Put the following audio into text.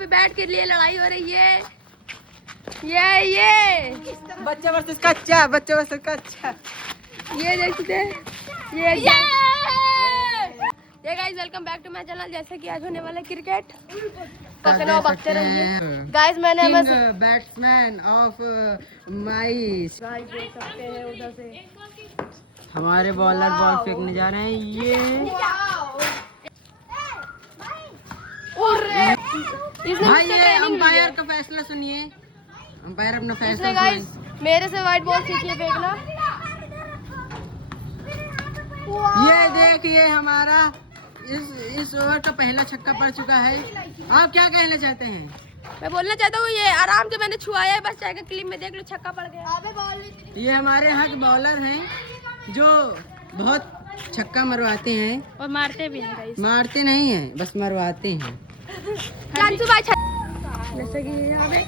पे बैट के लिए लड़ाई हो रही है। ये बच्चा वर्सेस कच्चा, बच्चा वर्सेस कच्चा। ये देखते हैं ये guys welcome back to my channel. जैसे कि आज होने वाला क्रिकेट बकते रहेंगे गाइस। मैंने बस बैट्समैन ऑफ माइस देख सकते हैं उधर से हमारे बॉलर बॉल फेंकने जा रहे हैं। ये भाई ये अंपायर का फैसला सुनिए। अंपायर अपना फैसला गाइस मेरे से व्हाइट बॉल सीखिए फेंकना। ये देखिए हमारा इस ओवर का पहला छक्का पड़ चुका है। आप क्या कहना चाहते हैं? मैं बोलना चाहता हूँ ये आराम से मैंने छुआया है, बस जाकर क्लिप में देख लो छक्का पड़ गया। ये हमारे यहाँ के बॉलर हैं जो बहुत छक्का मरवाते हैं और मारते भी हैं गाइस। मारते नहीं हैं, बस मरवाते हैं। जैसे कि यहाँ पे